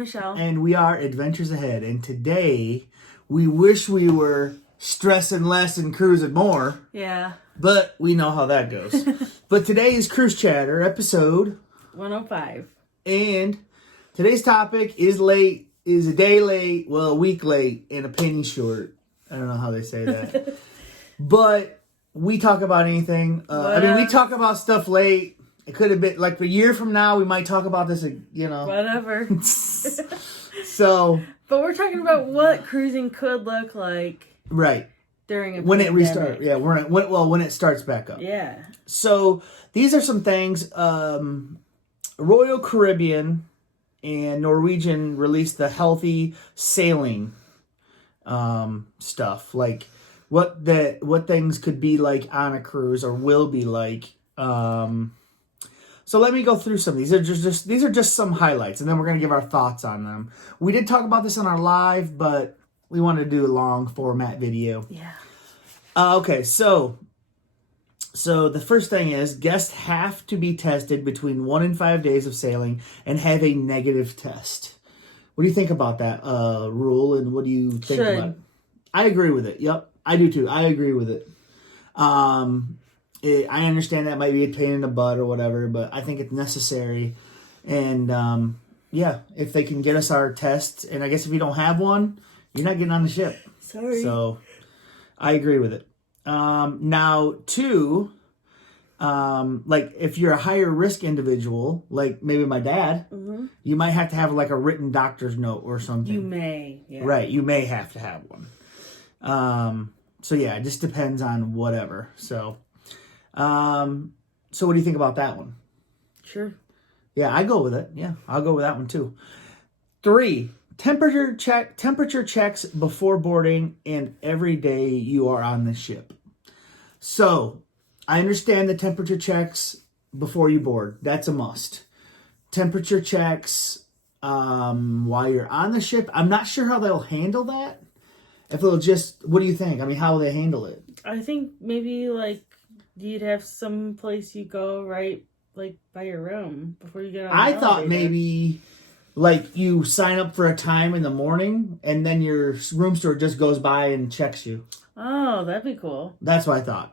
Michelle. And we are Adventures Ahead. And today, we wish we were stressing less and cruising more. Yeah. But we know how that goes. But today is Cruise Chatter, episode 105. And today's topic is a day late, well, a week late, and a penny short. I don't know how they say that. But we talk about anything. We talk about stuff late. It could have been like a year from now. We might talk about this, Whatever. So. But we're talking about what cruising could look like. Right. During a when pandemic. it restarts. Yeah. When it starts back up. Yeah. So these are some things. Royal Caribbean and Norwegian released the healthy sailing stuff, like what things could be like on a cruise or will be like. So let me go through some. These are just some highlights, and then we're gonna give our thoughts on them. We did talk about this on our live, but we wanted to do a long format video. Yeah. Okay, so the first thing is guests have to be tested between 1 and 5 days of sailing and have a negative test. What do you think about that rule, and what do you think about it? I agree with it. Yep, I do too. I agree with it. I understand that might be a pain in the butt or whatever, but I think it's necessary. And if they can get us our tests, and I guess if you don't have one, you're not getting on the ship. Sorry. So I agree with it. Now, two, like if you're a higher risk individual, like maybe my dad, you might have to have like a written doctor's note or something. You may. Yeah. Right. You may have to have one. So yeah, it just depends on whatever. So what do you think about that one? Sure. Yeah, I go with it. Yeah, I'll go with that one too. 3, temperature checks before boarding and every day you are on the ship. So, I understand the temperature checks before you board. That's a must. Temperature checks while you're on the ship. I'm not sure how they'll handle that. If it'll just, what do you think? I mean, how will they handle it? I think maybe like you'd have some place you go right like by your room before you get on the elevator. Thought maybe like you sign up for a time in the morning and then your room store just goes by and checks you. Oh, that'd be cool. That's what I thought.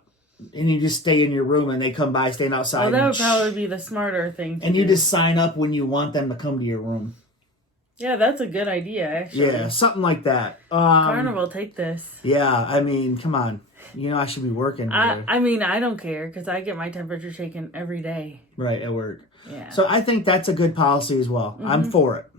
And you just stay in your room and they come by, staying outside. Oh, that would probably be the smarter thing to do. You just sign up when you want them to come to your room. Yeah, that's a good idea, actually. Yeah, something like that. Carnival, take this. Yeah, I mean, come on. You know I should be working. I mean, I don't care because I get my temperature taken every day. Right, at work. Yeah. So I think that's a good policy as well. I'm for it.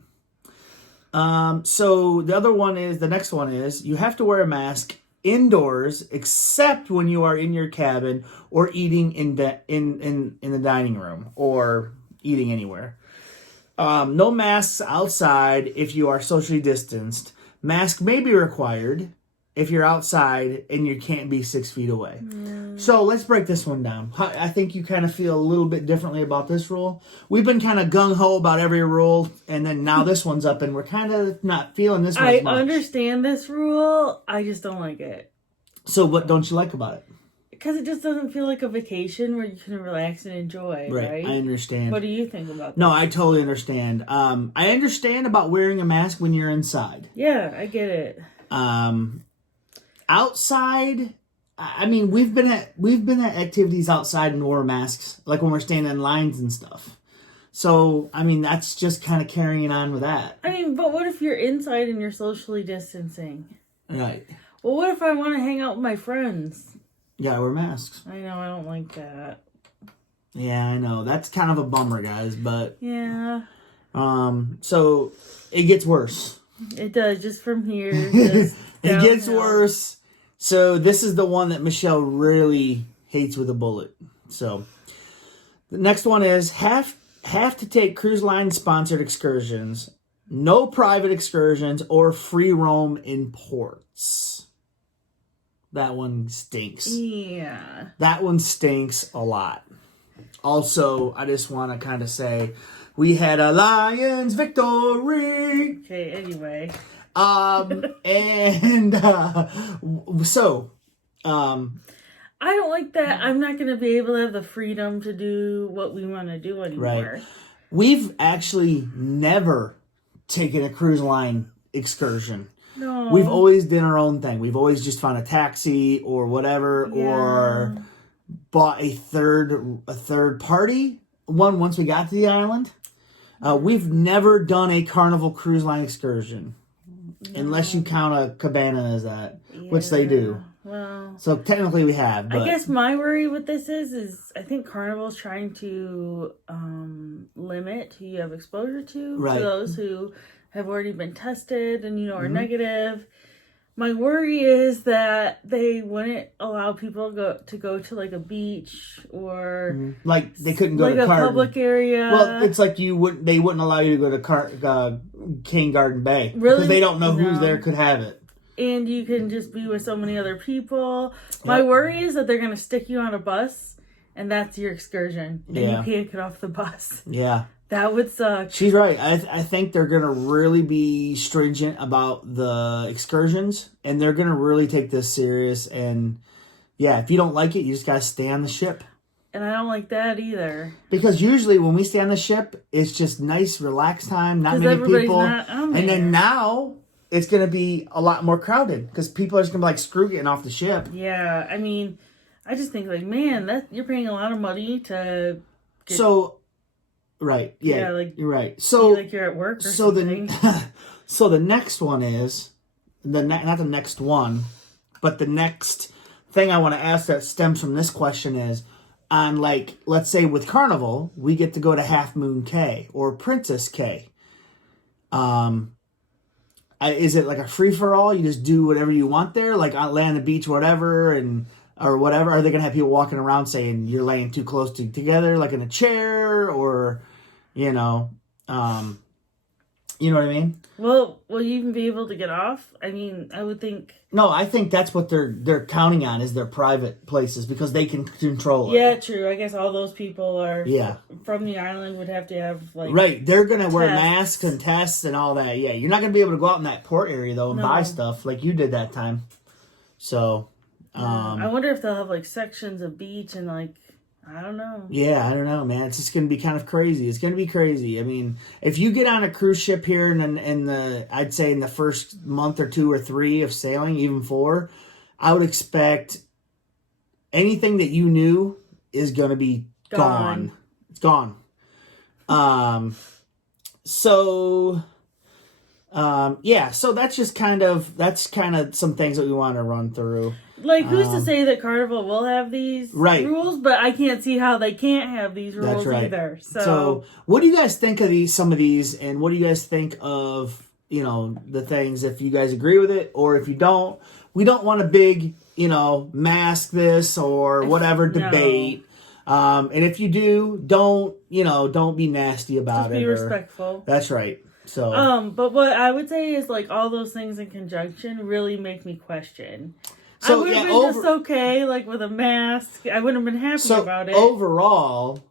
So the next one is you have to wear a mask indoors except when you are in your cabin or eating in the dining room or eating anywhere. No masks outside if you are socially distanced. Mask may be required if you're outside and you can't be 6 feet away. So let's break this one down. I think you kind of feel a little bit differently about this rule. We've been kind of gung-ho about every rule, and then now this one's up, and we're kind of not feeling this one as much. I understand this rule. I just don't like it. So what don't you like about it? Because it just doesn't feel like a vacation where you can relax and enjoy, right? I understand. What do you think about that? No, I totally understand. I understand about wearing a mask when you're inside. Yeah, I get it. Outside, I mean, we've been at activities outside and wore masks, like when we're standing in lines and stuff. So, I mean, that's just kind of carrying on with that. I mean, but what if you're inside and you're socially distancing? Right. Well, what if I want to hang out with my friends? You gotta wear masks. I know, I don't like that. Yeah, I know. That's kind of a bummer, guys, but... Yeah. So, it gets worse. It does, just from here. Just it gets worse. So, this is the one that Michelle really hates with a bullet. So, the next one is have to take cruise line sponsored excursions, no private excursions, or free roam in ports. That one stinks. Yeah. That one stinks a lot. Also, I just want to kind of say, we had a Lions victory. Okay, anyway. I don't like that. I'm not going to be able to have the freedom to do what we want to do anymore. Right. We've actually never taken a cruise line excursion. No. We've always done our own thing. We've always just found a taxi or whatever, or bought a third party one once we got to the island. We've never done a Carnival Cruise Line excursion, unless you count a cabana as that, which they do. Well, so technically we have. But I guess my worry with this is I think Carnival's trying to limit who you have exposure to those who have already been tested and are negative. My worry is that they wouldn't allow people to go to like a beach or like they couldn't go like to a public area. Well, it's like they wouldn't allow you to go to King Garden Bay really? because they don't know who's there could have it. And you can just be with so many other people. My worry is that they're going to stick you on a bus and that's your excursion. And you can't get off the bus. Yeah. That would suck. She's right. I think they're going to really be stringent about the excursions, and they're going to really take this serious. And, yeah, if you don't like it, you just got to stay on the ship. And I don't like that either. Because usually when we stay on the ship, it's just nice, relaxed time, not many people. And then now it's going to be a lot more crowded because people are just going to be like, screw getting off the ship. Yeah, I mean, I just think like, man, you're paying a lot of money to get... Right. Yeah. Like you're right. So like you're at work or something. So the next one is not the next one, but the next thing I want to ask that stems from this question is on like let's say with Carnival we get to go to Half Moon Cay or Princess Cay. Is it like a free for all? You just do whatever you want there, like on land, the beach, whatever, or whatever? Are they gonna have people walking around saying you're laying too close together, like in a chair, or you know what I mean? Well, will you even be able to get off? I mean, I would think. No, I think that's what they're counting on is their private places because they can control it. Yeah, true. I guess all those people are from the island would have to have like right. They're gonna wear masks and tests and all that. Yeah, you're not gonna be able to go out in that port area though and buy stuff like you did that time. So. I wonder if they'll have like sections of beach and like I don't know. Yeah, I don't know, man. It's just going to be kind of crazy. It's going to be crazy. I mean, if you get on a cruise ship here I'd say in the first month or 2 or 3 of sailing, even 4, I would expect anything that you knew is going to be gone. It's gone. So that's kind of some things that we want to run through. Like, who's to say that Carnival will have these rules? But I can't see how they can't have these rules either. So, what do you guys think of some of these, and what do you guys think of, the things, if you guys agree with it, or if you don't? We don't want a big, mask this or whatever debate. And if you do, don't be nasty about it. Just be respectful. That's right. So, but what I would say is, like, all those things in conjunction really make me question. So, I would have been just okay, like, with a mask. I wouldn't have been happy about it. Overall,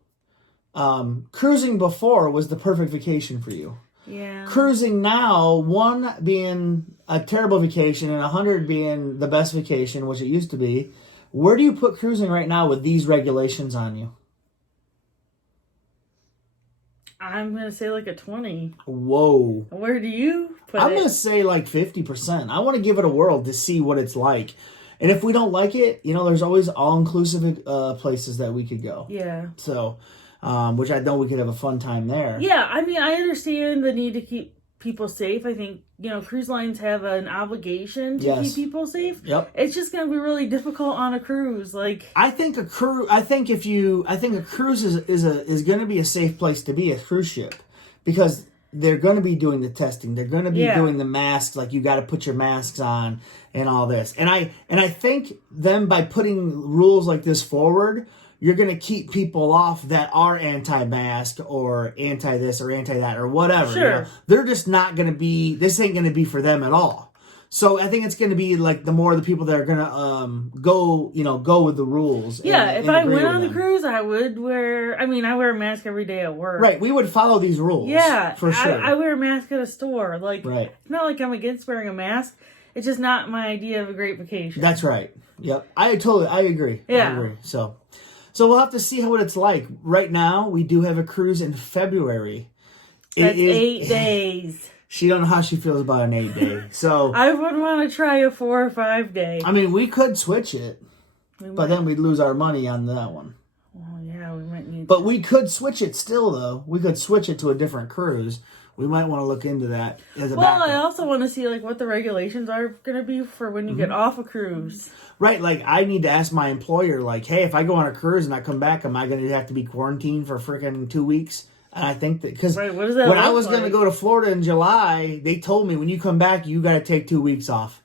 cruising before was the perfect vacation for you. Yeah. Cruising now, 1 being a terrible vacation and 100 being the best vacation, which it used to be. Where do you put cruising right now with these regulations on you? I'm going to say like a 20. Whoa. Where do you put I'm going to say like 50%. I want to give it a whirl to see what it's like. And if we don't like it, there's always all-inclusive places that we could go. Yeah. So, which I know we could have a fun time there. Yeah, I mean, I understand the need to keep people safe. I think, cruise lines have an obligation to keep people safe. Yep. It's just going to be really difficult on a cruise. I think a cruise is going to be a safe place to be, a cruise ship, because they're going to be doing the testing. They're going to be doing the masks, like you got to put your masks on and all this. And I think them by putting rules like this forward, you're going to keep people off that are anti-mask or anti-this or anti-that or whatever. Sure. They're just not going to be, this ain't going to be for them at all. So I think it's going to be like the more the people that are going to go with the rules. Yeah, if I went on the cruise, I would wear, I wear a mask every day at work. Right, we would follow these rules. Yeah, for sure. I wear a mask at a store. Right. It's not like I'm against wearing a mask. It's just not my idea of a great vacation. That's right. Yep. I agree. Yeah. I agree. So we'll have to see what it's like. Right now, we do have a cruise in February. That's 8 days. She don't know how she feels about an 8-day. So I would want to try a 4 or 5 day. I mean, we could switch it, but then we'd lose our money on that one. Oh yeah, we might need. But we could switch it still, though. We could switch it to a different cruise. We might want to look into that as a backup. I also want to see like what the regulations are going to be for when you get off a cruise. Right, like I need to ask my employer, like, hey, if I go on a cruise and I come back, am I going to have to be quarantined for freaking 2 weeks? And I think that because right, what does that when look I was like? going to go to Florida in July, they told me when you come back, you got to take 2 weeks off.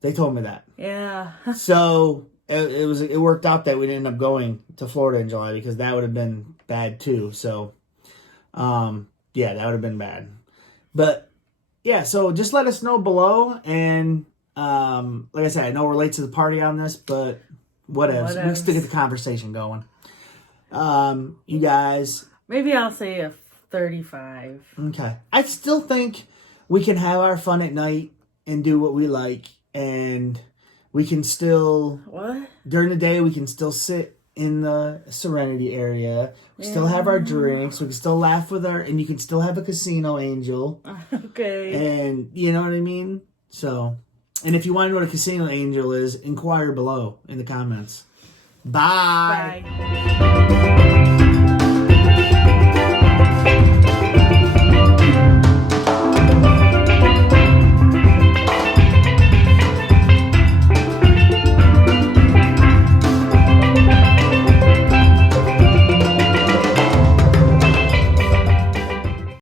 They told me that. Yeah. So it worked out that we didn't end up going to Florida in July because that would have been bad too. So, yeah, that would have been bad. But yeah, so just let us know below, and like I said, I know we're late to the party on this, but whatever. We can still get the conversation going. You guys, maybe I'll say a 35. Okay, I still think we can have our fun at night and do what we like, and we can still during the day we can still sit in the Serenity area. We still have our drinks. We can still laugh with and you can still have a casino, Angel. Okay. And you know what I mean? So, and if you want to know what a casino, Angel is, inquire below in the comments. Bye. Bye.